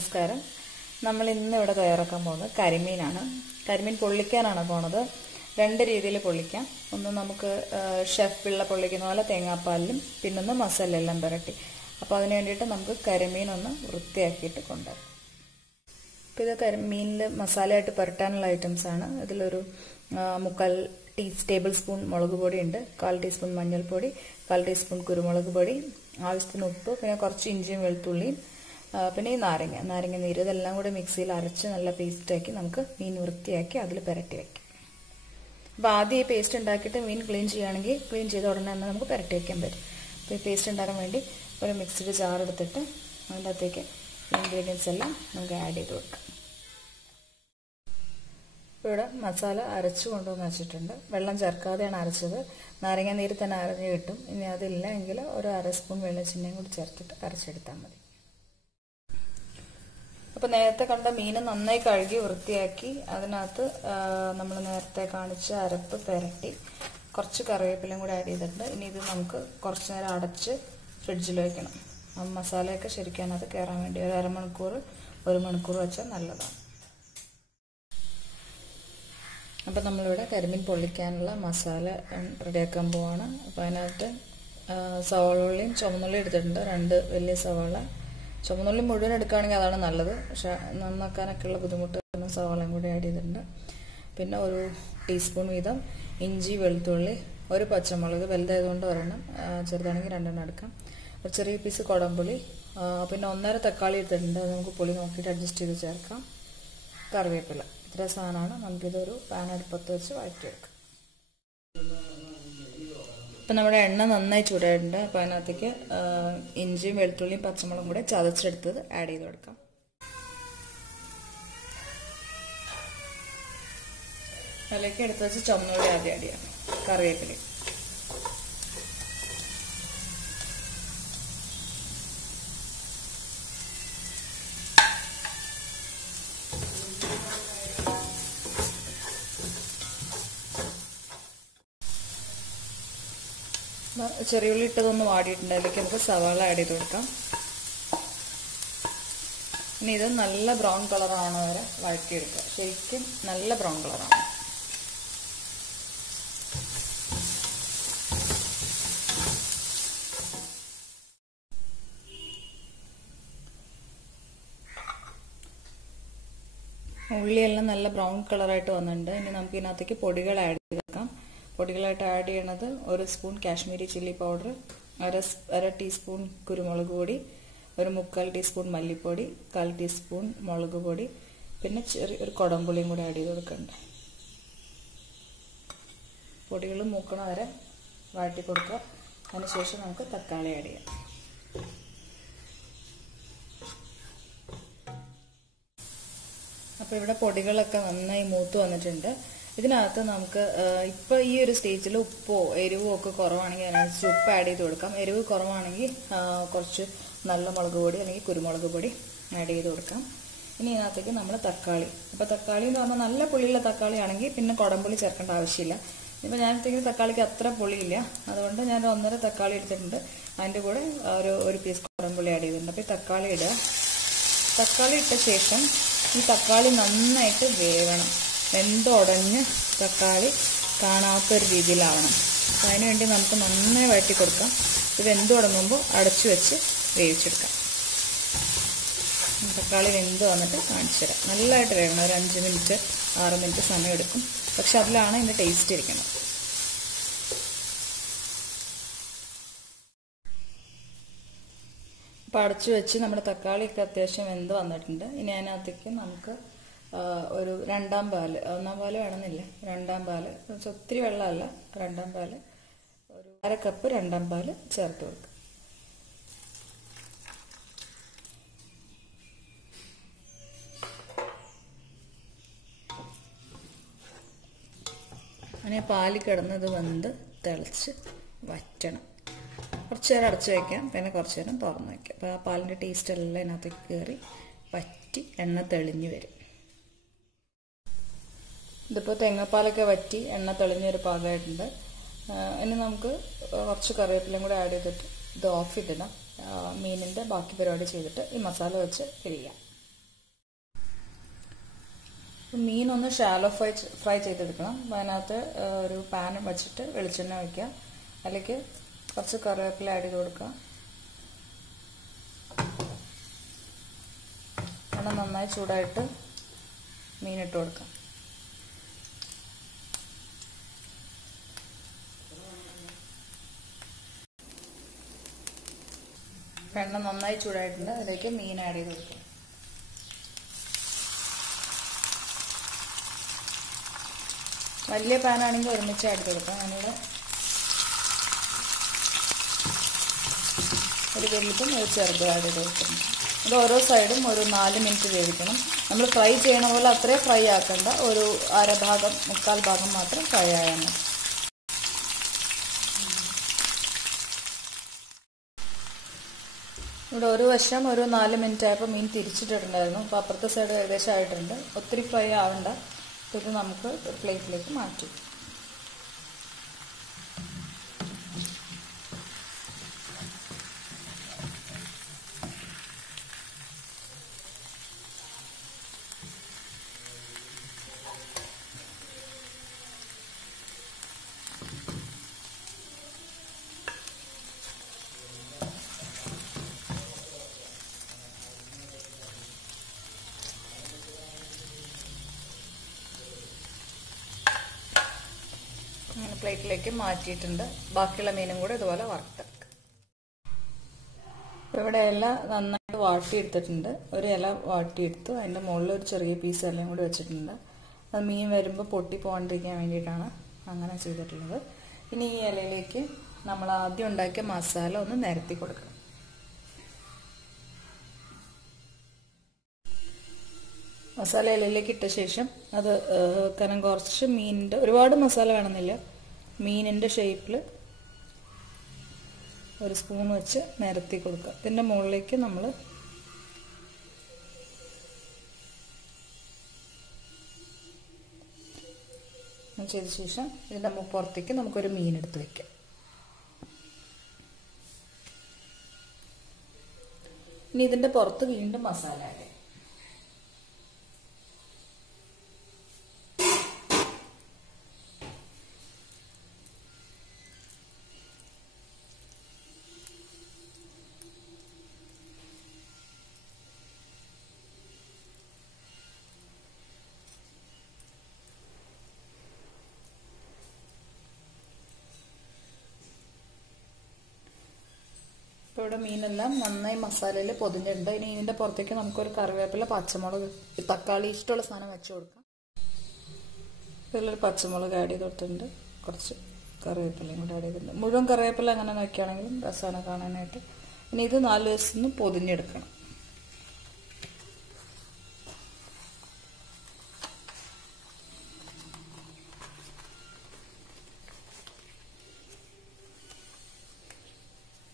നമസ്കാരം. നമ്മൾ ഇന്ന് ഇവിടെ തയ്യാറാക്കാൻ പോകുന്നത് കരിമീനാണ്. കരിമീൻ പൊള്ളിക്കാനാണ് പോണത്. രണ്ട് രീതിയിൽ പൊള്ളിക്കാം. ഒന്ന് നമുക്ക് ഷെഫ് പിള്ള പൊള്ളിക്കുന്ന പോലെ തേങ്ങാപ്പാലിലും, പിന്നൊന്ന് മസാല എല്ലാം പുരട്ടി. അപ്പോൾ അതിന് വേണ്ടിയിട്ട് നമുക്ക് കരിമീൻ ഒന്ന് വൃത്തിയാക്കിയിട്ട് കൊണ്ടുവരാം. അപ്പോൾ ഇത് കരിമീനിൽ മസാലയായിട്ട് പുരട്ടാനുള്ള ഐറ്റംസാണ്. ഇതിലൊരു 3/4 ടേബിൾ സ്പൂൺ മുളക് പൊടി ഉണ്ട്, 1/4 ടീസ്പൂൺ മഞ്ഞൾപ്പൊടി, 1/4 ടീസ്പൂൺ കുരുമുളക് പൊടി, ആവശ്യത്തിന് ഉപ്പ്, പിന്നെ കുറച്ച് ഇഞ്ചിയും വെളുത്തുള്ളിയും, പിന്നെ ഈ നാരങ്ങ നീര്, ഇതെല്ലാം കൂടി മിക്സിയിൽ അരച്ച് നല്ല പേസ്റ്റാക്കി നമുക്ക് മീൻ വൃത്തിയാക്കി അതിൽ പുരട്ടി വയ്ക്കാം. അപ്പോൾ ആദ്യം ഈ പേസ്റ്റ് ഉണ്ടാക്കിയിട്ട് മീൻ ക്ലീൻ ചെയ്യുകയാണെങ്കിൽ ക്ലീൻ ചെയ്ത ഉടനെ തന്നെ നമുക്ക് പുരട്ടി വയ്ക്കാൻ പറ്റും. അപ്പോൾ ഈ പേസ്റ്റ് ഉണ്ടാക്കാൻ വേണ്ടി ഒരു മിക്സിയുടെ ജാർ എടുത്തിട്ട് അതിൻ്റെ അകത്തേക്ക് ഇൻഗ്രീഡിയൻസ് എല്ലാം നമുക്ക് ആഡ് ചെയ്ത് വെക്കാം. ഇവിടെ മസാല അരച്ചു കൊണ്ടുവന്ന് വെച്ചിട്ടുണ്ട്. വെള്ളം ചേർക്കാതെയാണ് അരച്ചത്. നാരങ്ങ നീര് തന്നെ അരഞ്ഞ് കിട്ടും. ഇനി അതില്ല എങ്കിൽ ഒരു 1/2 സ്പൂൺ വെളിച്ചെണ്ണയും കൂടി ചേർത്തിട്ട് അരച്ചെടുത്താൽ മതി. അപ്പോൾ നേരത്തെ കണ്ട മീൻ നന്നായി കഴുകി വൃത്തിയാക്കി അതിനകത്ത് നമ്മൾ നേരത്തെ കാണിച്ച അരപ്പ് പുരട്ടി കുറച്ച് കറിവേപ്പിലയും കൂടി ആഡ് ചെയ്തിട്ടുണ്ട്. ഇനി ഇത് നമുക്ക് കുറച്ച് നേരം അടച്ച് ഫ്രിഡ്ജിൽ വയ്ക്കണം. മസാലയൊക്കെ ശരിക്കും അതിനകത്ത് കയറാൻ വേണ്ടി ഒരു 1 മണിക്കൂർ വെച്ചാൽ നല്ലതാണ്. അപ്പം നമ്മളിവിടെ കരിമീൻ പൊള്ളിക്കാനുള്ള മസാല റെഡിയാക്കാൻ പോവാണ്. അപ്പോൾ അതിനകത്ത് സവാളയും ചുവന്നുള്ളി എടുത്തിട്ടുണ്ട്. 2 വലിയ സവാള. ചുവന്നുള്ളി മുഴുവൻ എടുക്കുകയാണെങ്കിൽ അതാണ് നല്ലത്. പക്ഷെ നന്നാക്കാനൊക്കെ ഉള്ള ബുദ്ധിമുട്ട് സവാളയും കൂടി ആഡ് ചെയ്തിട്ടുണ്ട്. പിന്നെ 1 ടീസ്പൂൺ വീതം ഇഞ്ചി, വെളുത്തുള്ളി, 1 പച്ചമുളക്, വലുതായതുകൊണ്ട് 1, ചെറുതാണെങ്കിൽ 2 എടുക്കാം, ഒരു ചെറിയ പീസ് കുടംപുളി, പിന്നെ 1.5 തക്കാളി എടുത്തിട്ടുണ്ട്. അത് നമുക്ക് പുളി നോക്കിയിട്ട് അഡ്ജസ്റ്റ് ചെയ്ത് ചേർക്കാം. കറിവേപ്പില. ഇത്ര സാധനമാണ്. നമുക്കിതൊരു പാൻ അടുപ്പത്ത് വെച്ച് വഴറ്റിയെടുക്കാം. ഇപ്പം നമ്മുടെ എണ്ണ നന്നായി ചൂടായിട്ടുണ്ട്. അപ്പോൾ അതിനകത്തേക്ക് ഇഞ്ചിയും വെളുത്തുള്ളിയും പച്ചമുളകും കൂടെ ചതച്ചെടുത്തത് ആഡ് ചെയ്ത് കൊടുക്കാം. അതിലേക്ക് എടുത്ത് വെച്ച് ചുവന്നുള്ളി ആദ്യം ആഡ് ചെയ്യാം. കറിവേപ്പില, ചെറിയുള്ളി ഇട്ടതൊന്ന് വാടിയിട്ടുണ്ട്. അതിലേക്ക് നമുക്ക് സവാള ആഡ് ചെയ്ത് കൊടുക്കാം. ഇനി ഇത് നല്ല ബ്രൗൺ കളറാണ് വരെ വഴറ്റിയെടുക്കുക. ശരിക്കും നല്ല ബ്രൗൺ കളറാണ്. ഉള്ളിയെല്ലാം നല്ല ബ്രൗൺ കളറായിട്ട് വന്നിട്ടുണ്ട്. ഇനി നമുക്ക് ഇതിനകത്തേക്ക് പൊടികൾ ആഡ് ചെയ്തെടുക്കാം. പൊടികളായിട്ട് ആഡ് ചെയ്യണത് 1 spoon Kashmiri chilli powder, 1/2 teaspoon കുരുമുളക് പൊടി, 1/4 ടീസ്പൂൺ മല്ലിപ്പൊടി, 1/4 ടീസ്പൂൺ മുളക് പൊടി, പിന്നെ ഒരു കുടംപുളിയും കൂടി ആഡ് ചെയ്ത് കൊടുക്കുന്നുണ്ട്. പൊടികൾ മൂക്കണ വരെ വഴറ്റി കൊടുക്കുക. അതിനുശേഷം നമുക്ക് തക്കാളി ആഡ് ചെയ്യാം. അപ്പോൾ ഇവിടെ പൊടികളൊക്കെ നന്നായി മൂത്ത് വന്നിട്ടുണ്ട്. ഇതിനകത്ത് നമുക്ക് ഇപ്പോൾ ഈ ഒരു സ്റ്റേജിൽ ഉപ്പോ എരിവോ ഒക്കെ കുറവാണെങ്കിൽ അതിനകത്ത് ഉപ്പ് ആഡ് ചെയ്ത് കൊടുക്കാം. എരിവ് കുറവാണെങ്കിൽ കുറച്ച് നല്ല മുളക് പൊടി അല്ലെങ്കിൽ കുരുമുളക് പൊടി ആഡ് ചെയ്ത് കൊടുക്കാം. ഇനി ഇതിനകത്തേക്ക് നമ്മൾ തക്കാളി. അപ്പോൾ തക്കാളി എന്ന് പറഞ്ഞാൽ നല്ല പുളിയുള്ള തക്കാളി ആണെങ്കിൽ പിന്നെ കുടംപുളി ചേർക്കേണ്ട ആവശ്യമില്ല. ഇപ്പോൾ ഞാനത്തേക്ക് തക്കാളിക്ക് അത്ര പുളിയില്ല, അതുകൊണ്ട് ഞാൻ 1.5 തക്കാളി എടുത്തിട്ടുണ്ട്. അതിൻ്റെ കൂടെ ഒരു പീസ് കുടംപുളി ആഡ് ചെയ്തിട്ടുണ്ട്. അപ്പോൾ ഈ തക്കാളി ഇടുക. തക്കാളി ഇട്ട ശേഷം ഈ തക്കാളി നന്നായിട്ട് വേവണം. വെന്തുടഞ്ഞ് തക്കാളി കാണാത്തൊരു രീതിയിലാവണം. അപ്പം അതിനുവേണ്ടി നമുക്ക് നന്നായി വഴറ്റി കൊടുക്കാം. ഇത് വെന്ത് തുടങ്ങുമ്പോൾ അടച്ചു വെച്ച് വേവിച്ചെടുക്കാം. തക്കാളി വെന്ത് വന്നിട്ട് കാണിച്ചു തരാം. നല്ലതായിട്ട് വേവണം. ഒരു 5 മിനിറ്റ് 6 മിനിറ്റ് സമയം എടുക്കും. പക്ഷെ അതിലാണ് ഇതിൻ്റെ ടേസ്റ്റ് ഇരിക്കുന്നത്. അപ്പോൾ അടച്ചു വെച്ച് നമ്മുടെ തക്കാളിയൊക്കെ അത്യാവശ്യം വെന്ത് വന്നിട്ടുണ്ട്. ഇനി അതിനകത്തേക്ക് നമുക്ക് ഒരു 2-ാം പാല്, 1-ാം പാല് വേണമെന്നില്ല, 2-ാം പാല്, ഒത്തിരി വെള്ളമല്ല, 2-ാം പാല്, ഒരു 1/2 കപ്പ് 2-ാം പാല് ചേർത്ത് വെക്കുക. അങ്ങനെ പാല് കിടന്നത് വെന്ത് തിളച്ച് വറ്റണം. കുറച്ച് നേരം അടച്ചു വയ്ക്കാം, പിന്നെ കുറച്ച് നേരം തുറന്ന് വയ്ക്കാം. അപ്പോൾ ആ പാലിൻ്റെ ടേസ്റ്റ് എല്ലാം ഇതിനകത്തേക്ക് കയറി വറ്റി എണ്ണ തെളിഞ്ഞ് വരും. ഇതിപ്പോൾ തേങ്ങാപ്പാലൊക്കെ വറ്റി എണ്ണ തെളിഞ്ഞൊരു പാകമായിട്ടുണ്ട്. ഇനി നമുക്ക് കുറച്ച് കറിവേപ്പിലയും കൂടെ ആഡ് ചെയ്തിട്ട് ഇത് ഓഫ് ചെയ്തിടാം. മീനിൻ്റെ ബാക്കി പരിപാടി ചെയ്തിട്ട് ഈ മസാല വെച്ച് പിരിയാം. മീൻ ഒന്ന് ഷാലോ ഫ്രൈ ചെയ്തെടുക്കണം. അതിനകത്ത് ഒരു പാൻ വെച്ചിട്ട് വെളിച്ചെണ്ണ ഒഴിക്കുക. അതിലേക്ക് കുറച്ച് കറിവേപ്പില ആഡ് ചെയ്ത് കൊടുക്കുക. എണ്ണ നന്നായി ചൂടായിട്ട് മീനിട്ട് കൊടുക്കാം. എണ്ണ നന്നായി ചൂടായിട്ടുണ്ട്. അതിലേക്ക് മീൻ ആഡ് ചെയ്ത് കൊടുക്കാം. വലിയ പാനാണെങ്കിൽ ഒരുമിച്ച് ആഡ് ചെയ്ത് കൊടുക്കാം. ഞാനിവിടെ ഒരു വലുതും ഒരു ചെറുതും ആഡ് ചെയ്ത് കൊടുക്കുന്നു. ഇത് ഓരോ സൈഡും ഒരു 4 മിനിറ്റ് വേവിക്കണം. നമ്മൾ ഫ്രൈ ചെയ്യണ പോലെ അത്രയും ഫ്രൈ ആക്കണ്ട. ഒരു അരഭാഗം 3/4 ഭാഗം മാത്രം ഫ്രൈ ആയാൽ മതി. ഇവിടെ ഒരു വശം ഒരു 4 മിനിറ്റ് ആയപ്പോൾ മീൻ തിരിച്ചിട്ടുണ്ടായിരുന്നു. അപ്പോൾ അപ്പുറത്തെ സൈഡ് ഏകദേശം ആയിട്ടുണ്ട്. ഒത്തിരി ഫ്രൈ ആവണ്ട. ഇത് നമുക്ക് പ്ലേറ്റിലേക്ക് മാറ്റും. പ്ലേറ്റിലേക്ക് മാറ്റിയിട്ടുണ്ട്. ബാക്കിയുള്ള മീനും കൂടെ ഇതുപോലെ വറുത്തെടുക്കുക. ഇവിടെ ഇല നന്നായിട്ട് വാട്ടിയെടുത്തിട്ടുണ്ട്. ഒരു ഇല വാട്ടിയെടുത്തു. അതിൻ്റെ മുകളിൽ ഒരു ചെറിയ പീസ് എല്ലാം കൂടി വെച്ചിട്ടുണ്ട്. അത് മീൻ വരുമ്പോൾ പൊട്ടി പോകാണ്ടിരിക്കാൻ വേണ്ടിയിട്ടാണ് അങ്ങനെ ചെയ്തിട്ടുള്ളത്. ഇനി ഈ ഇലയിലേക്ക് നമ്മൾ ആദ്യം ഉണ്ടാക്കിയ മസാല ഒന്ന് നിരത്തി കൊടുക്കണം. മസാല ഇലയിലേക്ക് ഇട്ട ശേഷം അത് കനം കുറച്ച് മീനിൻ്റെ ഒരുപാട് മസാല വേണമെന്നില്ല. മീനിൻ്റെ ഷേപ്പിൽ ഒരു സ്പൂൺ വെച്ച് നിരത്തി കൊടുക്കുക. ഇതിൻ്റെ മുകളിലേക്ക് നമ്മൾ ചെയ്ത ശേഷം ഇതിൻ്റെ പുറത്തേക്ക് നമുക്കൊരു മീൻ എടുത്ത് വയ്ക്കാം. ഇനി ഇതിൻ്റെ പുറത്ത് വീണ്ടും മസാല ആഡ്. ഇവിടെ മീനെല്ലാം നന്നായി മസാലയിൽ പൊതിഞ്ഞിട്ടുണ്ട്. ഇനി ഇതിൻ്റെ പുറത്തേക്ക് നമുക്കൊരു കറിവേപ്പില, പച്ചമുളക്, തക്കാളി ഇഷ്ടമുള്ള സാധനം വെച്ച് കൊടുക്കാം. ഇതിലൊരു പച്ചമുളക് ആഡ് ചെയ്ത് കൊടുത്തിട്ടുണ്ട്. കുറച്ച് കറിവേപ്പിലയും കൂടെ ആഡ് ചെയ്തിട്ടുണ്ട്. മുഴുവൻ കറിവേപ്പില അങ്ങനെ നോക്കുകയാണെങ്കിലും രസമാണ് കാണാനായിട്ട്. ഇനി ഇത് 4 ദിവസം പൊതിഞ്ഞെടുക്കണം.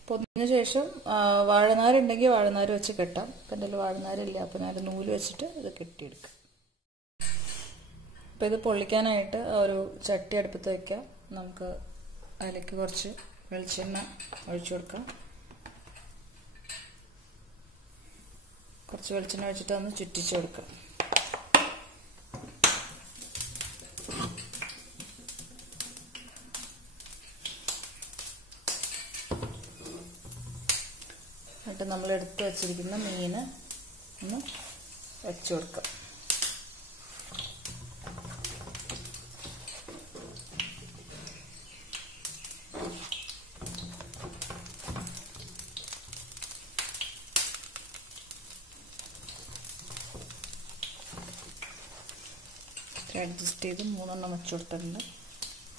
പൊതിഞ്ഞ ശേഷം വാഴനാരുണ്ടെങ്കിൽ വാഴനാര് വെച്ച് കെട്ടാം. അപ്പം എൻ്റെ കയ്യിൽ വാഴനാരില്ല. അപ്പം ഞാൻ നൂല് വെച്ചിട്ട് ഇത് കെട്ടിയെടുക്കാം. അപ്പം ഇത് പൊള്ളിക്കാനായിട്ട് ഒരു ചട്ടി അടുപ്പത്ത് വയ്ക്കാം. നമുക്ക് അതിലേക്ക് കുറച്ച് വെളിച്ചെണ്ണ ഒഴിച്ചു കൊടുക്കാം. കുറച്ച് വെളിച്ചെണ്ണ ഒഴിച്ചിട്ട് ഒന്ന് ചുറ്റിച്ച് കൊടുക്കാം. എന്നിട്ട് നമ്മൾ എടുത്ത് വച്ചിരിക്കുന്ന മീന് ഒന്ന് വെച്ചു കൊടുക്കാം. അഡ്ജസ്റ്റ് ചെയ്ത് 3 വെച്ചു കൊടുത്തിട്ടുണ്ട്.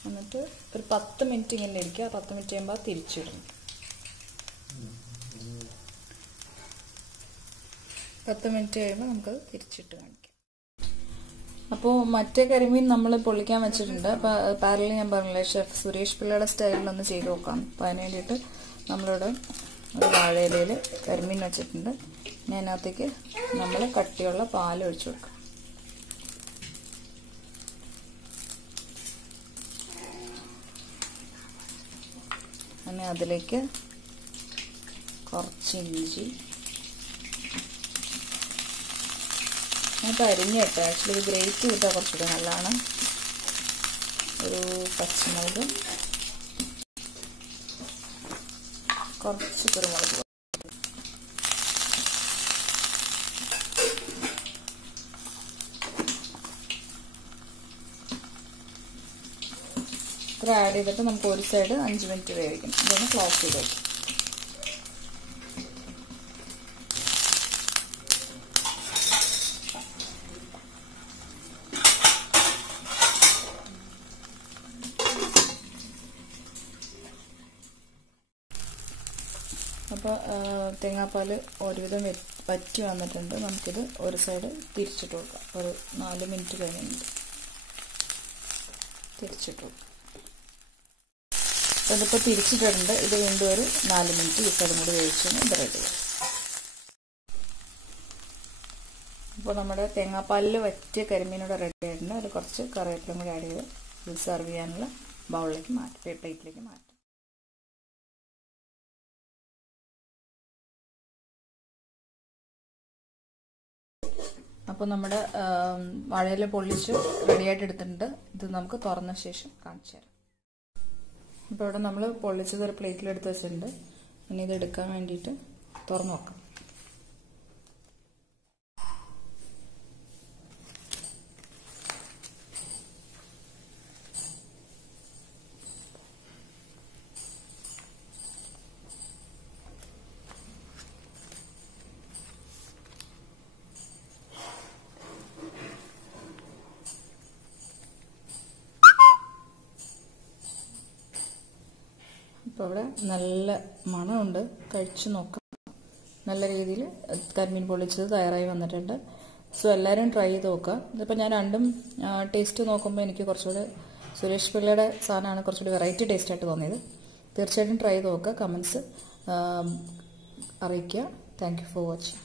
എന്നിട്ട് ഒരു 10 മിനിറ്റ് ഇങ്ങനെ ഇരിക്കുക. 10 മിനിറ്റ് കഴിയുമ്പോൾ തിരിച്ചിടും. 10 മിനിറ്റ് കഴിയുമ്പോൾ നമുക്കത് തിരിച്ചിട്ട് കാണിക്കാം. അപ്പോൾ മറ്റേ കരിമീൻ നമ്മൾ പൊള്ളിക്കാൻ വെച്ചിട്ടുണ്ട്. അപ്പോൾ പാരലിൽ ഞാൻ പറഞ്ഞില്ലേ, ഷെഫ് സുരേഷ് പിള്ളയുടെ സ്റ്റൈലിലൊന്ന് ചെയ്ത് നോക്കാം. അപ്പോൾ അതിന് വേണ്ടിയിട്ട് നമ്മളിവിടെ ഒരു വാഴയിലയിൽ കരിമീൻ വെച്ചിട്ടുണ്ട്. ഇനി അതിനകത്തേക്ക് നമ്മൾ കട്ടിയുള്ള പാൽ ഒഴിച്ചു കൊടുക്കാം. അങ്ങനെ അതിലേക്ക് കുറച്ച് ഇഞ്ചി, നമുക്ക് അരിഞ്ഞിട്ട് ആക്ച്വലി ഇത് ഗ്രേറ്റ് ചെയ്തിട്ടാൽ കുറച്ചുകൂടെ നല്ലതാണ്. ഒരു പച്ചമുളക്, കുറച്ച് കുരുമുളക്, ഇത്ര ആഡ് ചെയ്തിട്ട് നമുക്ക് ഒരു സൈഡ് 5 മിനിറ്റ് വേവിക്കണം. ഇതൊന്ന് ക്ലോസ് ചെയ്ത് വയ്ക്കും. അപ്പോൾ തേങ്ങാപ്പാൽ ഒരുവിധം വറ്റി വന്നിട്ടുണ്ട്. നമുക്കിത് ഒരു സൈഡ് തിരിച്ചിട്ട് കൊടുക്കാം. ഒരു 4 മിനിറ്റ് കഴിഞ്ഞിട്ട് തിരിച്ചിട്ട് കൊടുക്കാം. അപ്പോൾ ഇതിപ്പോൾ തിരിച്ചിട്ടുണ്ട്. ഇത് വീണ്ടും ഒരു 4 മിനിറ്റ് ഈ സൈഡും കൂടി വേവിച്ചാൽ ഇത് റെഡി. അപ്പോൾ നമ്മുടെ തേങ്ങാപ്പാലിൽ വറ്റിയ കരിമീനോടെ റെഡി ആയിട്ടുണ്ട്. അതിൽ കുറച്ച് കറിവേപ്പിലയും കൂടി ആഡ് ചെയ്ത് ഇത് സെർവ് ചെയ്യാനുള്ള ബൗളിലേക്ക് മാറ്റി, പ്ലേറ്റിലേക്ക് മാറ്റി. അപ്പോൾ നമ്മുടെ വാഴയില പൊള്ളിച്ച് റെഡിയായിട്ട് എടുത്തിട്ടുണ്ട്. ഇത് നമുക്ക് തുറന്ന ശേഷം കാണിച്ചു തരാം. ഇപ്പോൾ ഇവിടെ നമ്മൾ പൊള്ളിച്ചത് ഒരു പ്ലേറ്റിലെടുത്ത് വെച്ചിട്ടുണ്ട്. ഇനി ഇത് എടുക്കാൻ വേണ്ടിയിട്ട് തുറന്നു നോക്കാം. അപ്പോൾ ഇവിടെ നല്ല മണമുണ്ട്. കഴിച്ച് നോക്കാം. നല്ല രീതിയിൽ കരിമീൻ പൊള്ളിച്ചത് തയ്യാറായി വന്നിട്ടുണ്ട്. സോ എല്ലാവരും ട്രൈ ചെയ്ത് നോക്കുക. ഇതിപ്പോൾ ഞാൻ രണ്ടും ടേസ്റ്റ് നോക്കുമ്പോൾ എനിക്ക് കുറച്ചുകൂടെ സുരേഷ് പിള്ളയുടെ സാധനമാണ് കുറച്ചുകൂടി വെറൈറ്റി ടേസ്റ്റായിട്ട് തോന്നിയത്. തീർച്ചയായിട്ടും ട്രൈ ചെയ്ത് നോക്കുക. കമൻസ് അറിയിക്കുക. Thank you for watching.